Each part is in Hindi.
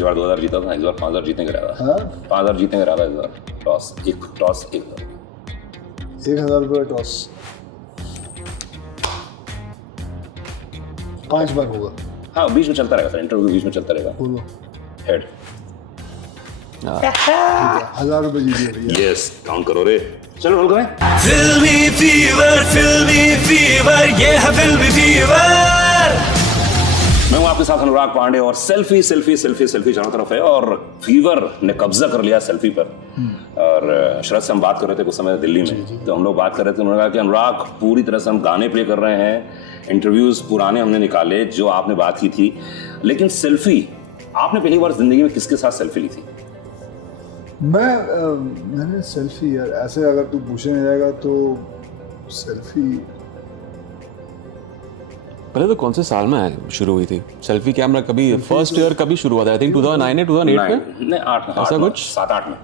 पिछली बार 2000 जीता था, इस बार 5000 जीतने का रहा था। 5000 जीतने का रहा था इस बार। टॉस 1000 रुपये टॉस 5 बार होगा। हाँ, बीच में चलता रहेगा सर, इंटरव्यू के बीच में चलता रहेगा। बोलो हेड। 1000 रुपये जीतिए भैया। यस, काउंट करो रे। चलो रोल करें। फिल्मी फीवर, ये है फिल्मी फीवर। मैं हूं आपके साथ अनुराग पांडे और सेल्फी चारों तरफ है और फीवर ने कब्जा कर लिया सेल्फी पर। और शरद से हम बात कर रहे थे कुछ समय दिल्ली में, तो हम लोग बात कर रहे थे, उन्होंने कहा कि अनुराग पूरी तरह से हम गाने प्ले कर रहे हैं, इंटरव्यूज पुराने हमने निकाले जो आपने बात की थी, लेकिन सेल्फी आपने पहली बार जिंदगी में किसके साथ सेल्फी ली थी? मैंने सेल्फी यार ऐसे अगर तू पूछने जाएगा तो सेल्फी पहले तो कौन से साल में शुरू हुई थी सेल्फी कैमरा? कभी फर्स्ट ईयर कभी शुरू हुआ था? आई थिंक 2009 या 2008 में? नहीं 8 में, ऐसा कुछ 7 में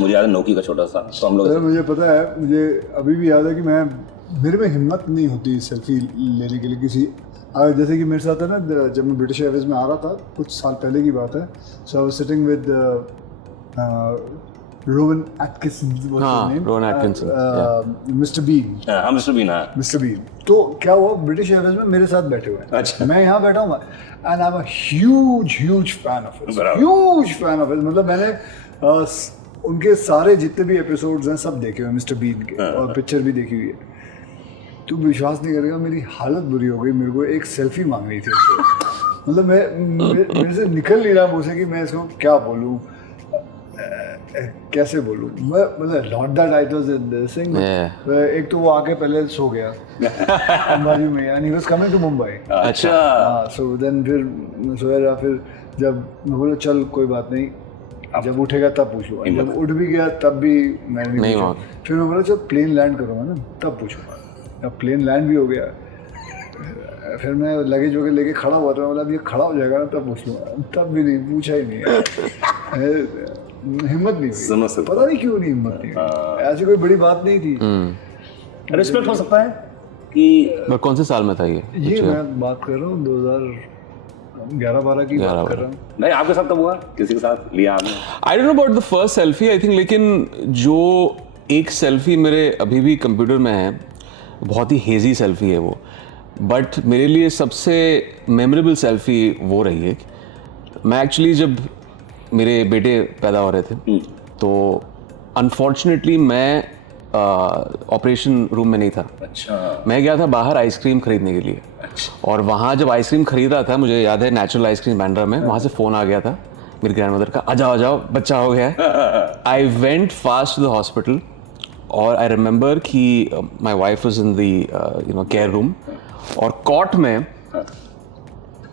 मुझे याद है, नोकी का छोटा सा, तो हम लोग मुझे पता है, मुझे अभी भी याद है कि मेरे में हिम्मत नहीं होती सेल्फी लेने के लिए किसी। जैसे कि मेरे साथ है ना, जब मैं ब्रिटिश एयरवेज में आ रहा था कुछ साल पहले की बात है, so I was sitting with Rowan Atkinson, Rowan Atkinson, mister Bean. हाँ, मिस्टर बीन। तो क्या हुआ, ब्रिटिश एयरवेज में मेरे साथ बैठे हुए हैं। अच्छा। मैं यहाँ बैठा हूँ and I am a huge fan of it. मतलब मैंने उनके सारे जितने भी एपिसोड्स हैं सब देखे हुए मिस्टर बीन के, और पिक्चर भी देखी हुई है। तू विश्वास नहीं करेगा, मेरी हालत बुरी हो गई, मेरे को एक सेल्फी मांग रही थी उससे। मतलब मेरे से निकल नहीं रहा मुझे कि मैं इसको क्या बोलूँ, कैसे बोलूँ। मैं मतलब not that I was interesting, एक तो वो आके पहले सो गया अंबाजी में, and he was coming to Mumbai. अच्छा। सो देन फिर सोया रहा, फिर जब मैं बोला चल कोई बात नहीं, जब उठेगा तब पूछूंगा, जब उठ भी गया तब भी मैंने नहीं पूछा। फिर मैं बोला जब प्लेन लैंड करूँगा ना तब पूछूंगा। अब प्लेन लैंड भी हो गया, फिर मैं लगेज वगैरह लेके खड़ा हुआ था, मतलब ये खड़ा हो जाएगा ना तब पूछ लूँगा, तब भी नहीं पूछा ही नहीं। हिम्मत नहीं हुई, पता नहीं क्यों नहीं हिम्मत नहीं हुई, ऐसी कोई बड़ी बात नहीं थी। रिस्पेक्ट हो सकता है कि कौन से साल में था ये? मैं बात कर रहा हूँ 2011-12 की बात कर रहा हूँ। नहीं, आपके साथ कब हुआ, किसी के साथ लिया आपने? I don't know about the first selfie I think, लेकिन जो एक सेल्फी मेरे अभी भी कंप्यूटर में है, बहुत ही हेजी सेल्फी है वो, बट मेरे लिए सबसे मेमोरेबल सेल्फी वो रही है। मैं एक्चुअली जब मेरे बेटे पैदा हो रहे थे तो अनफॉर्चुनेटली मैं ऑपरेशन रूम में नहीं था। अच्छा। मैं गया था बाहर आइसक्रीम खरीदने के लिए। अच्छा। और वहाँ जब आइसक्रीम खरीद रहा था, मुझे याद है नेचुरल आइसक्रीम बैंड्रा में, वहाँ से फ़ोन आ गया था मेरी ग्रैंडमदर का, आ जाओ बच्चा हो गया है। I went fast to the hospital और आई रिमेंबर कि my wife was in the care room और कॉट में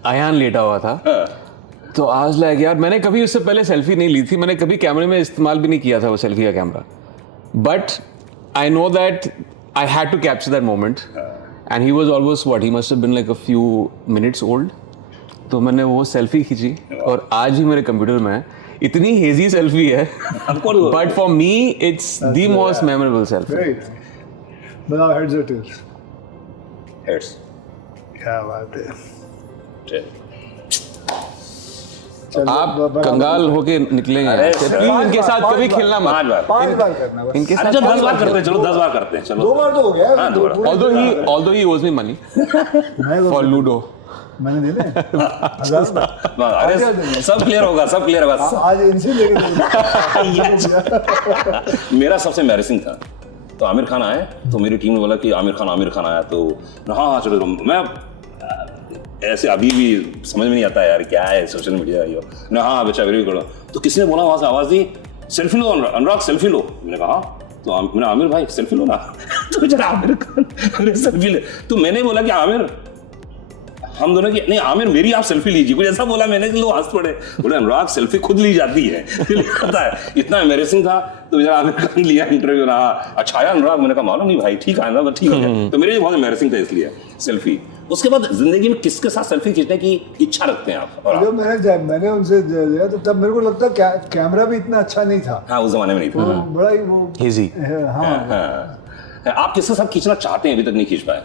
अयान लेटा हुआ था। तो आज लाइक यार, मैंने कभी उससे पहले सेल्फी नहीं ली थी, मैंने कभी कैमरे में इस्तेमाल भी नहीं किया था वो सेल्फी का camera, but I know that I had to capture that moment and he was almost what he must have been like a few minutes old. तो मैंने वो सेल्फी खींची और आज ही मेरे कंप्यूटर में है। इतनी हेजी सेल्फी है, but for me it's the most memorable selfie. बताओ हेड्स और टेल्स? हेड्स। क्या बात है। आप कंगाल होके निकलेंगे प्लीज इनके साथ कभी खेलना मत। 5 बार करना बस। इनके साथ 10 बार करते हैं, चलो 10 बार करते हैं, चलो 2 बार तो हो गया। although he owes me money for Ludo. मैंने दे दे। अरे सब क्लियर होगा, सब क्लियर होगा। आज इनसे लेके मेरा सबसे एम्बैरेसिंग था, तो आमिर खान आए, तो मेरी टीम ने बोला कि आमिर खान आया, तो हाँ चलो। मैं ऐसे अभी भी समझ में नहीं आता यार क्या है सोशल मीडिया ये ना। हाँ बच्चा वेरी गुड। तो किसी ने बोला वहाँ से आवाज़ दी, सेल्फी लो अनुराग, सेल्फी लो। मैंने कहा तो मैंने आमिर भाई सेल्फी लो ना। तो जरा आमिर खान सेल्फी ले, तो मैंने बोला कि आमिर हम दोनों की नहीं, आमिर मेरी आप सेल्फी लीजिए, कुछ ऐसा बोला मैंने कि लोग हंस पड़े। बोले अनुराग सेल्फी खुद ली जाती है, पता है। इतना एम्बैरेसिंग था। तो जरा आमिर खान लिया इंटरव्यू ना, अच्छा आया अनुराग? मैंने कहा मालूम नहीं भाई, ठीक आया ना, ठीक है। तो मेरे लिए बहुत एम्बैरेसिंग था इसलिए सेल्फी। उसके बाद जिंदगी में किसके साथ सेल्फी खींचने की इच्छा रखते हैं आप? और जब मैंने उनसे जाया तो तब मेरे को लगता कैमरा भी इतना अच्छा नहीं था। हाँ, उस जमाने में नहीं था। बड़ा ही वो हेजी। हाँ। आप किसके साथ खींचना चाहते हैं, अभी तक नहीं खींच पाए?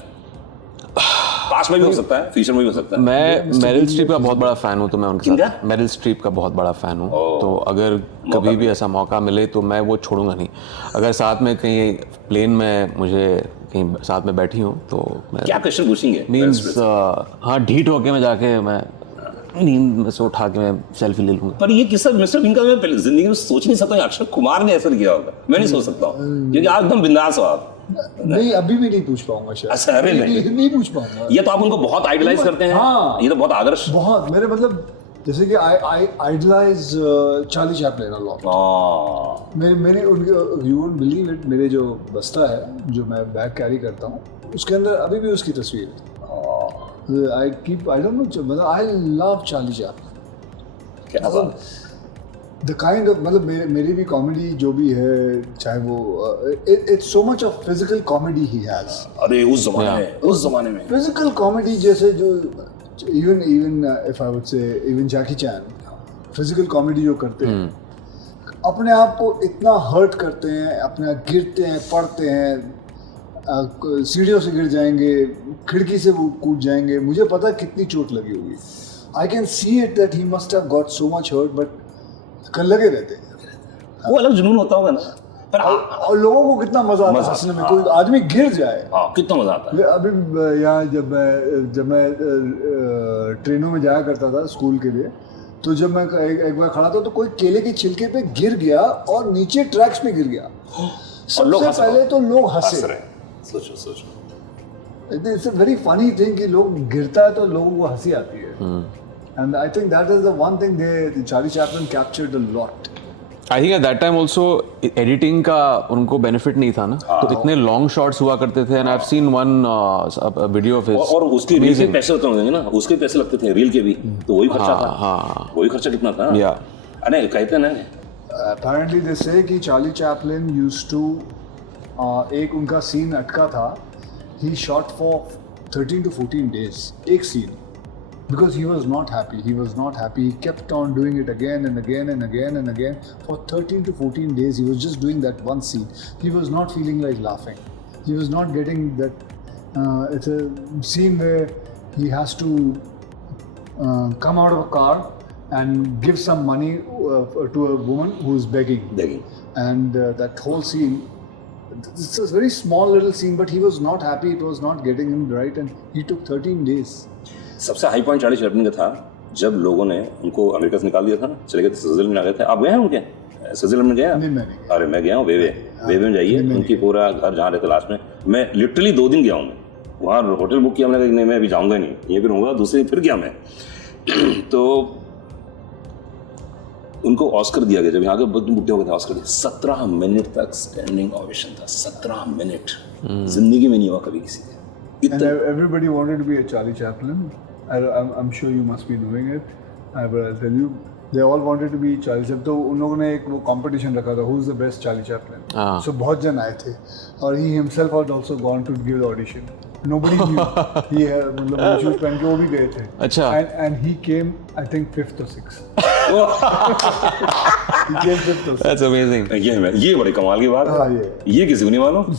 पास्ट में भी हो सकता है, फ्यूचर में भी हो सकता है। मैं मेरिल स्ट्रीप का बहुत बड़ा फैन हूँ, तो मैं उनके किनका? साथ मेरिल स्ट्रीप का बहुत बड़ा फैन हूँ। तो अगर कभी भी ऐसा मौका मिले तो मैं वो छोड़ूंगा नहीं। अगर साथ में कहीं प्लेन में मुझे कहीं साथ में बैठी हूँ तो मैं क्या क्वेश्चन पूछेंगे? मीन्स हाँ, ढीठ होके मैं जाके मैं नींद में से उठा के मैं सेल्फी ले लूंगा। पर ये किस्सा मिस्टर बीन का मैं पहले जिंदगी में सोच नहीं सकता, अक्षय कुमार ने ऐसा किया होगा। मैं नहीं सोच सकता हूँ क्योंकि आप एकदम बिंदास हो आप। नहीं, अभी भी नहीं पूछ पाऊंगा शायद। अच्छा, अरे नहीं पूछ पाऊंगा। ये तो आप उनको बहुत आइडलाइज करते हैं। हाँ। ये तो बहुत आदर्श। बहुत, मेरे मतलब जैसे कि I idolize Charlie Chaplin a lot. मेरे उनके, यू वोंट बिलीव इट, मेरे जो बस्ता है जो मैं बैग कैरी करता हूँ उसके अंदर अभी भी उसकी तस्वीर है। आई डोंट नो, मतलब आई लव चार्ली चैपलिन। क्या बात। द काइंड ऑफ, मतलब मेरी भी कॉमेडी जो भी है, चाहे वो it's so much of physical comedy he has. अरे उस जमाने में फिजिकल कॉमेडी जैसे जो even if I would say even Jackie chain physical comedy जो करते हैं, अपने आप को इतना हर्ट करते हैं, अपने गिरते हैं, पड़ते हैं, सीढ़ियों से गिर जाएंगे, खिड़की से वो कूद जाएंगे, मुझे पता है कितनी चोट लगी होगी। I can see it that he must have got so much hurt, but कर लगे रहते हैं। वो अलग जुनून होता होगा ना। पर और लोगों को कितना मजा आता है हंसने में, कोई आदमी गिर जाए। हाँ, कितना मजा आता है। अभी यहाँ जब मैं ट्रेनों में जाया करता था स्कूल के लिए, तो जब मैं एक बार खड़ा था तो कोई केले के छिलके पे गिर गया और नीचे ट्रैक्स पे गिर गया। सबसे पहले तो लोग हंसे। सोचो it's a very funny thing कि लोग गिरता है तो लोगों को हंसी आती है। And I think that is the one thing they Charlie Chaplin captured a lot. I think at that time also editing का उनको बेनिफिट नहीं था ना, तो इतने लॉन्ग शॉट्स हुआ करते थे। And I have seen one video of his, और उसके रील के पैसे होते होंगे ना, उसके पैसे लगते थे रील के भी, तो वही खर्चा था। हाँ, वही खर्चा कितना था। या अरे कहते ना, apparently they say कि चार्ली चैपलिन used to एक उनका सीन अटका था, he shot for 13 to 14 days एक scene, because he was not happy, he kept on doing it again and again and again and again for 13 to 14 days. He was just doing that one scene, he was not feeling like laughing, he was not getting that it's a scene where he has to come out of a car and give some money to a woman who's begging. And that whole scene, it's a very small little scene, but he was not happy, it was not getting him right, and he took 13 days. सबसे हाई पॉइंट चार्ली चैपलिन का था जब लोगों ने उनको अमेरिका से निकाल दिया था ना, चले गए थे स्विट्जरलैंड में, आ गए थे। आप गए हैं उनके स्विट्जरलैंड में? गए? नहीं, मैं नहीं गया। अरे मैं गया हूँ, वेवे में जाइए, उनकी पूरा घर जहाँ रहते लास्ट में, मैं लिटरली 2 दिन गया हूँ। वहाँ होटल बुक किया, मैंने कहा नहीं मैं अभी जाऊँगा नहीं, यहीं पर रहूँगा। दूसरे दिन फिर गया मैं तो उनको ऑस्कर दिया गया जब यहाँ के बुढ़े हो गए थे। ऑस्कर 17 मिनट तक स्टैंडिंग ओवेशन था, 17 मिनट। जिंदगी में नहीं हुआ कभी किसी के। And everybody wanted to be a Charlie Chaplin. I'm sure you must be knowing it. But I'll tell you, they all wanted to be Charlie Chaplin. तो उन लोगों ने एक वो competition रखा था, who's the best Charlie Chaplin. So बहुत जन आए थे, और he himself had also gone to give the audition. Nobody knew. He मतलब वो शूज पहन के वो भी गए थे। अच्छा। And he came, I think 5th or 6th. He came 5th or 6th. That's amazing. ये बड़े कमाल की बात है। हाँ, ये किसी को नहीं मालूम।